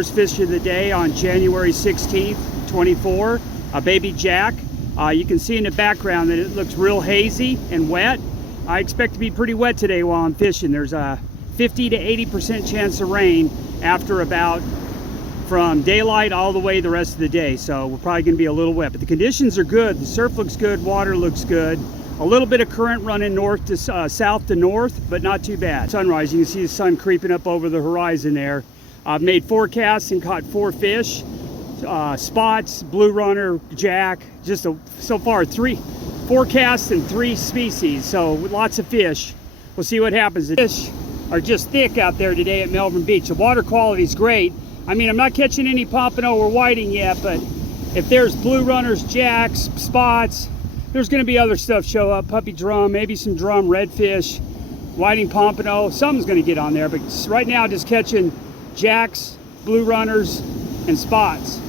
First fish of the day on January 16th, 24, a baby jack. You can see in the background that it looks real hazy and wet. I expect to be pretty wet today while I'm fishing. There's a 50 to 80% chance of rain after about from daylight all the way the rest of the day. So we're probably going to be a little wet, but the conditions are good. The surf looks good, water looks good. A little bit of current running north to south to north, but not too bad. Sunrise, you can see the sun creeping up over the horizon there. I've made 4 casts and caught 4 fish. Spots, blue runner, jack, so far 4 casts and 3 species, so lots of fish. We'll see what happens. The fish are just thick out there today at Melbourne Beach. The water quality is great. I mean, I'm not catching any pompano or whiting yet, but if there's blue runners, jacks, spots, there's going to be other stuff show up. Puppy drum, maybe some drum redfish, whiting pompano. Something's going to get on there, but right now just catching jacks, blue runners, and spots.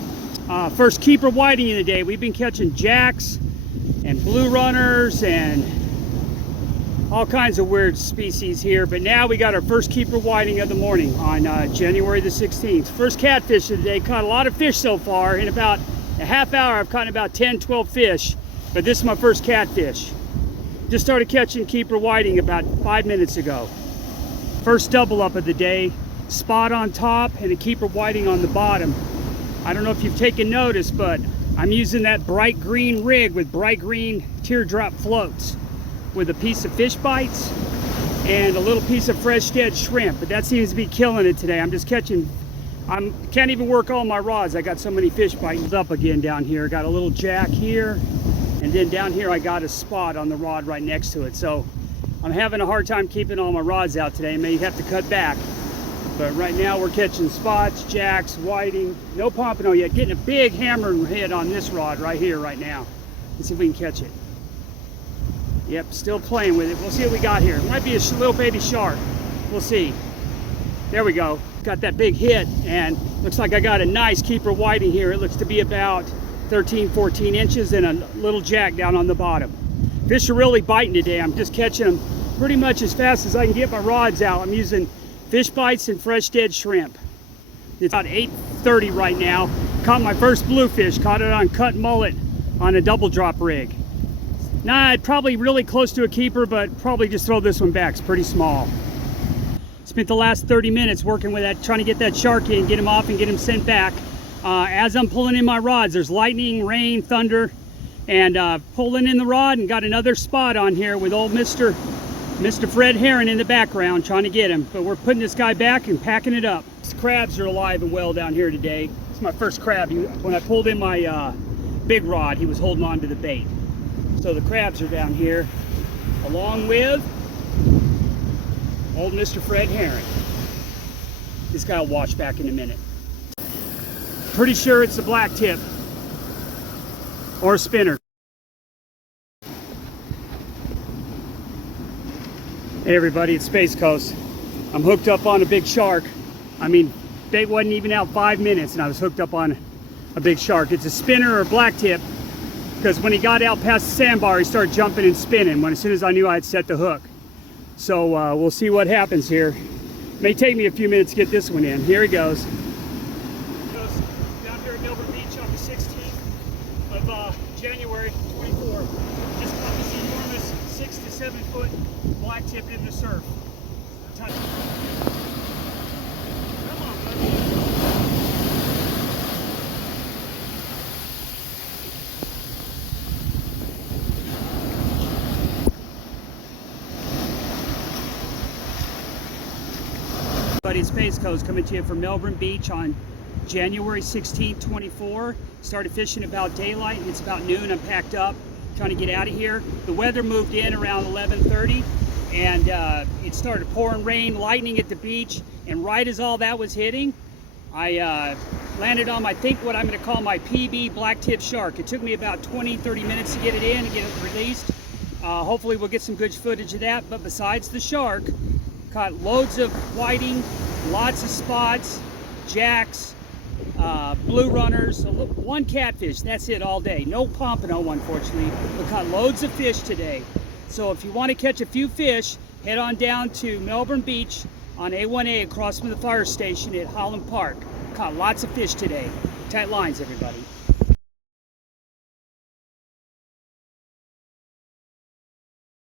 First keeper whiting of the day. We've been catching jacks and blue runners and all kinds of weird species here, but now we got our first keeper whiting of the morning on January the 16th. First catfish of the day. Caught a lot of fish so far. In about a half hour I've caught about 10-12 fish, but this is my first catfish. Just started catching keeper whiting about 5 minutes ago. First double up of the day. Spot on top and a keeper whiting on the bottom. I don't know if you've taken notice, but I'm using that bright green rig with bright green teardrop floats with a piece of fish bites and a little piece of fresh dead shrimp, but that seems to be killing it today. I'm just catching, can't even work all my rods. I got so many fish biting. Up again down here. Got a little jack here, and then down here I got a spot on the rod right next to it. So I'm having a hard time keeping all my rods out today. May have to cut back. But right now we're catching spots, jacks, whiting, no pompano yet. Getting a big hammer head on this rod right here, right now. Let's see if we can catch it. Yep, still playing with it. We'll see what we got here. It might be a little baby shark. We'll see. There we go. Got that big hit, and looks like I got a nice keeper whiting here. It looks to be about 13, 14 inches and a little jack down on the bottom. Fish are really biting today. I'm just catching them pretty much as fast as I can get my rods out. I'm using fish bites and fresh dead shrimp. It's about 8:30 right now. Caught my first bluefish. Caught it on cut mullet on a double drop rig. Nah, probably really close to a keeper, but probably just throw this one back. It's pretty small. Spent the last 30 minutes working with that, trying to get that shark in, get him off and get him sent back. As I'm pulling in my rods, there's lightning, rain, thunder, and pulling in the rod, and got another spot on here with old Mr. Fred Heron in the background, trying to get him. But we're putting this guy back and packing it up. These crabs are alive and well down here today. It's my first crab. When I pulled in my big rod, he was holding on to the bait. So the crabs are down here, along with old Mr. Fred Heron. This guy will wash back in a minute. Pretty sure it's a blacktip or a spinner. Hey everybody, it's Space Coast. I'm hooked up on a big shark. I mean, bait wasn't even out 5 minutes and I was hooked up on a big shark. It's a spinner or blacktip, because when he got out past the sandbar, he started jumping and spinning as soon as I knew I had set the hook. So we'll see what happens here. May take me a few minutes to get this one in. Here he goes. Down here at Melbourne Beach on the 16th of January 24. Just caught this enormous 6 to 7 foot blacktip in the surf. Touch. Come on, buddy. It's Space Coast coming to you from Melbourne Beach on January 16th, 24. Started fishing about daylight, and it's about noon. I'm packed up, trying to get out of here. The weather moved in around 11:30, and it started pouring rain, lightning at the beach, and right as all that was hitting, I landed on what I'm going to call my PB blacktip shark. It took me about 20-30 minutes to get it in and get it released. Hopefully we'll get some good footage of that, but besides the shark, caught loads of whiting, lots of spots, jacks, blue runners, one catfish. That's it all day. No pompano, unfortunately. We caught loads of fish today. So if you want to catch a few fish, head on down to Melbourne Beach on A1A across from the fire station at Holland Park. Caught lots of fish today. Tight lines, everybody.